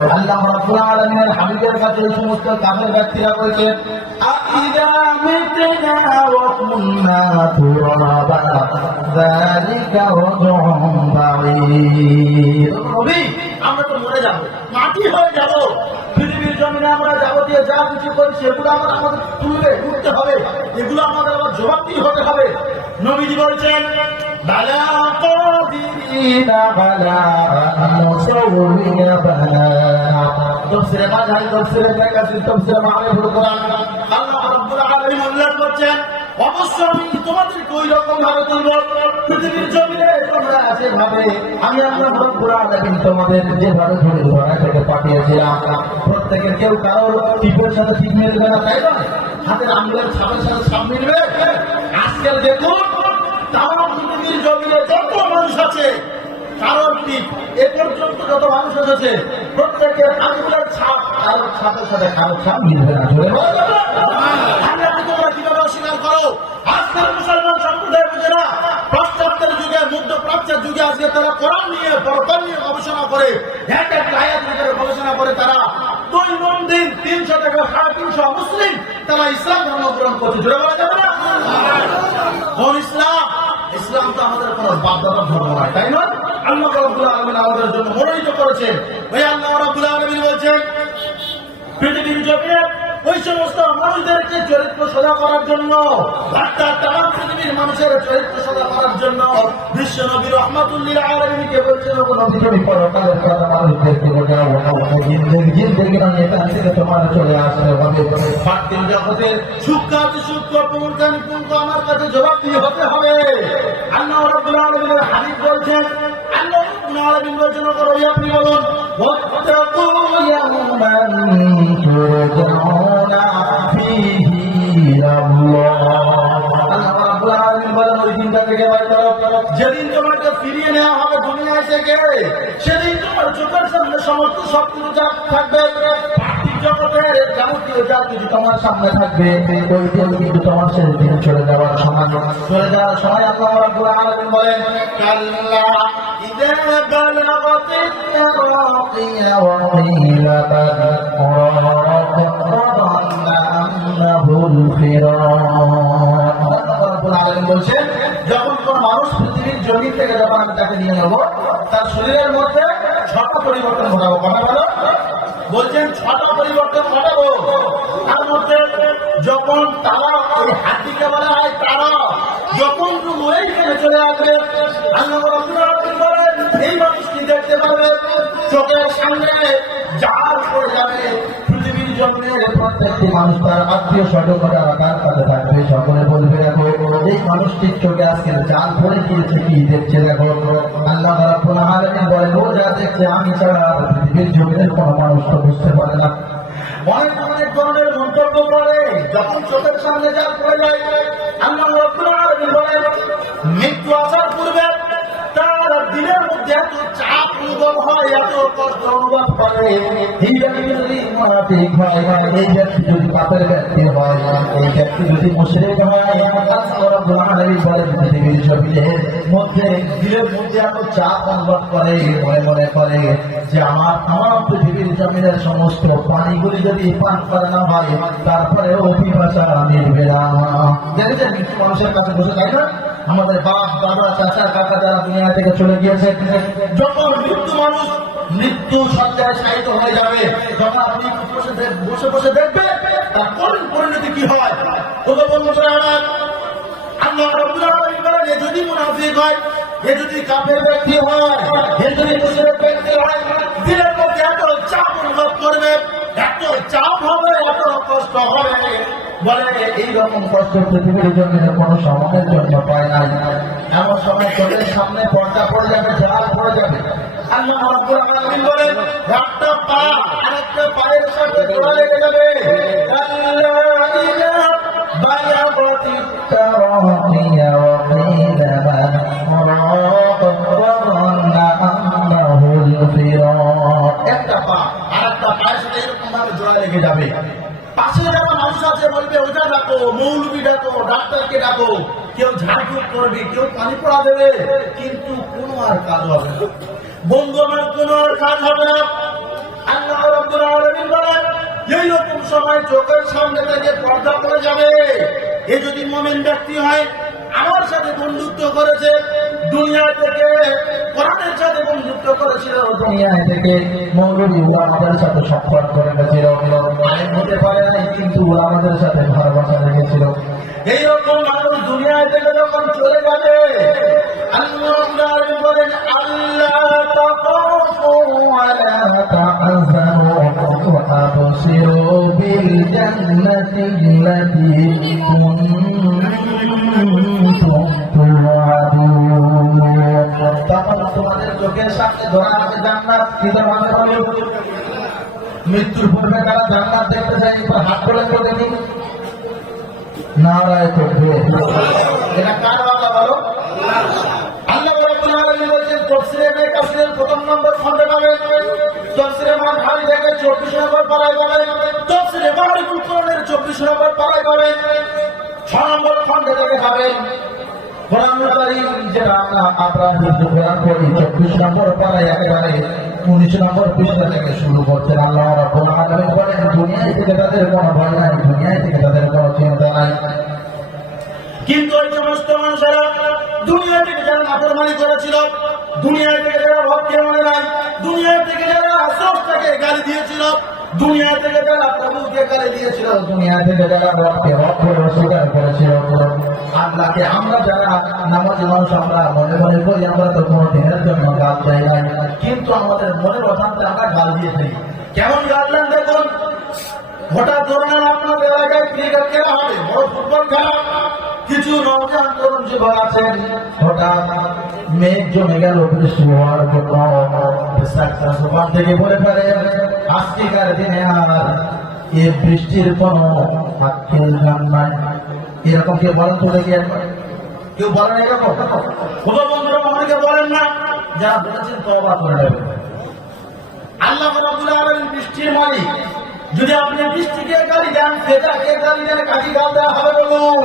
আল্লাহ রাব্বুল আলামিনের হাবিবের কাছে এই সমস্ত কাফের ব্যক্তিরা বলছে আইযা মিতনা ওয়া কুননা তুরাবা যালিকা রাজউন বাঈদ। নবী, আমরা তো মরে যাব, মাটি হয়ে যাব, পৃথিবীর জমিনে আমরা যাবতীয় যা কিছু করি সেগুলো আমাদের তুলবে, উঠতে হবে, এগুলো আমাদের আবার জবাবদিহি হতে হবে। নবীজি বলছেন বালা কাদিরিনা বালা মুসাউরিনা বালা। তাফসীরে মাঝহারি, তাফসীরে কাসির, তাফসীরে মারিফুল কোরআন আল্লাহ রাব্বুল আলামিন উল্লেখ করছেন অবশ্যই আমি তোমাদেরকে ওই রকম ভাবে তুলব পৃথিবীর জমিনে তোমরা যেভাবে আমি আল্লাহ রাব্বুল আলামিন তোমাদের যেভাবে ধরে ধরা থেকে পাঠিয়েছিলাম, প্রত্যেকের কেউ কারোর টিপের সাথে ঠিক মিলবে না, তাই না? হাতের আঙ্গুলের ছাপের সাথে ছাপ মিলবে? আজকাল দেখুন তারা পৃথিবীর জমিনে যত মানুষ আছে কারোর টিপ এ পর্যন্ত যত মানুষ আছে প্রত্যেকের আঙ্গুলের ছাপ কারোর ছাপের সাথে কারোর ছাপ মিলবে না। তোমরা কিভাবে অস্বীকার করো? আজকাল মুসলমান সম্প্রদায় বুঝেরা পাশ্চাত্যের যুগে, মধ্যপ্রাচ্যের যুগে আজকে তারা কোরআন নিয়ে পরকাল নিয়ে গবেষণা করে, এক এক আয়াত নিয়ে গবেষণা করে, তারা দৈনন্দিন 300 থেকে 350 মুসলিম তারা ইসলাম ধর্ম গ্রহণ করছে। জোরে বলা যাবে না? কোন ইসলাম? ইসলাম তো আমাদের কোন বাপদাদার ধর্ম নয়, তাই না? আল্লাহ রাব্বুল আলামিন আমাদের জন্য মনোনীত করেছেন। ওই আল্লাহ রাব্বুল আলামিন বলছেন পৃথিবীর জমিনে ওই সমস্ত মানুষদেরকে চরিত্র সোজা করার জন্য, অর্থাৎ তারা পৃথিবীর মানুষের চরিত্র সোজা করার জন্য বিশ্ব নবী রাহমাতুল্লিল আলামিনকে বলছেন ও নবী, তুমি পরকালের কথা মানুষদেরকে বোঝাও, জিন্দেগি না এটা থেকে তোমার চলে আসতে হবে। পার্থিব জগতের সূক্ষ্মাতি সূক্ষ্ম পুঙ্খানি পুঙ্খ আমার কাছে জবাবদিহি হতে হবে। আল্লাহ রাব্বুল আলামিনের হাবিব বলছেন, আল্লাহ রাব্বুল আলামিন বলছেন ওই আপনি বলুন ওয়াত্তাকু ইয়াওমান তুরজাউনা ফীহি ইলাল্লাহ। আল্লাহ রাব্বুল আলামিন বলেন ওই দিনটা থেকে ভয় করো, যেদিন তোমাকে ফিরিয়ে নেওয়া হবে দুনিয়া থেকে, সেদিন তোমার চোখের সামনে সমস্ত শক্তির যা থাকবে, পার্থিব জগতের যাবতীয় যা কিছু তোমার সামনে থাকবে, ওই দিন কিন্তু তোমার শেষ দিন চলে যাওয়ার সময়, চলে যাওয়ার সময় আল্লাহ রাব্বুল আলামিন বলেন কাল্লা ইযা বালাগাতিত তারাকিয়া ওয়া কিলা বলছেন যখন কোন মানুষ পৃথিবীর জমি থেকে যখন আমি তাকে নিয়ে নেবো, তার শরীরের মধ্যে 6টা পরিবর্তন ঘটাবো। কথা বলো, বলছেন 6টা পরিবর্তন ঘটাবো। তার মধ্যে যখন তারা ওই হাতিকে বলা হয়, তারা যখন ওইখানে চলে আসবে, আল্লাহ রাব্বুল আলামিন বলেন এই মানুষটি দেখতে পাবে চোখের সামনে জাল পড়ে যাবে। পৃথিবীর জমিনের প্রত্যেকটি মানুষ তার আত্মীয় স্বজনরা তার কাছে থাকবে, সকলে বলবে দেখো এই মানুষটির চোখে আজকে জাল পড়ে গিয়েছে, কি দেখছে দেখো। আল্লাহ রাব্বুল আলামিন বলেন ও যা দেখছে আমি ছাড়া পৃথিবীর জমিনের কোনো মানুষ তো বুঝতে পারে না। অনেক অনেক ধরনের মন্তব্য করে যখন চোখের সামনে জাল পড়ে যায়। আল্লাহ রাব্বুল আলামিন বলেন মৃত্যু আসার পূর্বে তার দিলের মধ্যে এত চাপ অনুভব হয়, এত কষ্ট অনুভব করে, এই ব্যক্তি যদি মুনাফিক হয়, এই ব্যক্তি যদি পাপের ব্যক্তি হয়, এই ব্যক্তি যদি মুশরিক হয়, আল্লাহ রাব্বুল আলামিন বলেন পৃথিবীর জমিনের মধ্যে দিলের মধ্যে এত চাপ অনুভব করে, মনে মনে করে যে আমার পৃথিবীর জমিনের সমস্ত পানিগুলি যদি পান করা না হয় তারপরেও পিপাসা মিটবে না। দেখেছেন কিছু মানুষের কাছে বসে যায় না, আমাদের বাপ দাদা চাচা কাকা যারা দুনিয়া থেকে চলে গিয়েছে, যখন মৃত্যু সজ্জায় শায়িত হয়ে যাবে, যখন আপনি বসে বসে দেখবেন তার পরিণতি কি হয়। তবে বন্ধুরা আমার আল্লাহ রাব্বুল আলামিন বলেন এ যদি মুনাফিক হয়, এ যদি কাফের ব্যক্তি হয়, এ যদি মুশরিক ব্যক্তি হয়, দিলের মধ্যে এত চাপ অনুভব করবে, এত চাপ হবে, এত কষ্ট হবে, বলে এইরকম কষ্ট পৃথিবীর জমিনে কোনো সময়ের জন্য পায় নাই। এমন সময় চোখের সামনে পর্দা পড়ে যাবে, জাল পড়ে যাবে। আল্লাহ রাব্বুল আলামিন বলেন একটা পা আরেকটা পায়ের সাথে জোড়া লেগে যাবে। একটা পা আরেকটা পায়ের সাথে এরকম ভাবে জোড়া লেগে যাবে। পাশে যারা মানুষ আছে বলবে ওটা ডাকো, মৌলবি ডাকো, ডাক্তারকে ডাকো, কেউ ঝাড়ফুঁক করবে, কেউ পানি পড়া দেবে, কিন্তু কোনো আর কাজ হবে না। বন্ধু আমার কোনো আর কাজ হবে না। আল্লাহ এইরকম সময় চোখের সামনে থেকে পর্দা পড়ে যাবে। এ যদি মুমিন ব্যক্তি হয়, আমার সাথে বন্ধুত্ব করেছে দুনিয়া থেকে, কোরআনের সাথে বন্ধুত্ব করেছিল দুনিয়া থেকে, মৌলবী আমাদের সাথে সম্পর্ক করে গেছিল, আইন হতে পারে নাই কিন্তু আমাদের সাথে ভালোবাসা রেখেছিল। এইরকম মানুষ দুনিয়া থেকে যখন চলে যাবে, আল্লাহ বলেন আল্লাহ তাখাফু ওয়ালা তাহজানু ওয়া আবশিরু বিল জান্নাতি আল্লাতী তখন তোমাদের চোখের সামনে ধরা আছে জান্নাত। কিন্তু আমাদের মৃত্যুর পূর্বে তারা জান্নাত দেখতে চাই, হাত করে তো দেখি নারায় করবে। এটা কার কথা বলো? আল্লাহ রাব্বুল আলামিন বলেন তাফসীরে ইবনে কাসিরের প্রথম নম্বর খণ্ডে পাবেন, তাফসীরে মানহারি থেকে 24 নম্বর পারায় পাবেন, তাফসীরে মারিফুল কোরআনের 24 নম্বর পারায় পাবেন, 6 নম্বর খণ্ডে থেকে পাবেন। কোরআনুল কারীম যেটা আমরা হিফজ কোরআন পড়ি 24 নম্বর পারায় একেবারে 19 নম্বর পৃষ্ঠা থেকে শুরু করছেন। আল্লাহ রাব্বুল আলামিন বলেন দুনিয়া থেকে তাদের কোনো ভয় নাই, দুনিয়া থেকে তাদের কোনো চিন্তা নাই। কিন্তু ওই সমস্ত মানুষেরা দুনিয়া থেকে যারা নাফরমানি করেছিল, দুনিয়া থেকে যারা রবকে মানে নাই, দুনিয়া থেকে যারা স্রষ্টাকে গালি দিয়েছিল, দুনিয়া থেকে যারা প্রভুকে গালি দিয়েছিল, দুনিয়া থেকে যারা রবকে রব বলে অস্বীকার করেছিল, আল্লাহকে আমরা যারা নামাজি মানুষ আমরা মনে মনে করি আমরা তো কোনো দিনের জন্য গাল চাই নাই, কিন্তু আমাদের মনের অশান্তি আমরা গাল দিয়ে থাকি। কেমন গাললেন দেখুন, হঠাৎ ধরনের আপনাদের এলাকায় ক্রিকেট খেলা হবে, বড় ফুটবল খেলা, কিছু নৌজান তরুণ যুবক আছেন, হঠাৎ মেঘ জমে গেল বৃষ্টি হওয়ার জন্য, ওখান থেকে বলে ফেলে আজকেকার দিনে আর এ বৃষ্টির কোনো আক্ষেল গান নাই। এরকম কেউ বলেন তো দেখি, কেউ বলেন এরকম? কোনো বন্ধুরা আমাকে বলেন না, যারা বলেছেন তওবা করে নেবেন। আল্লাহ রাব্বুল আলামিন বৃষ্টির মালিক, যদি আপনি বৃষ্টিকে গালি দেন, সেটাকে গালি দেন, কাজী গাল দেওয়া হবে বলুন।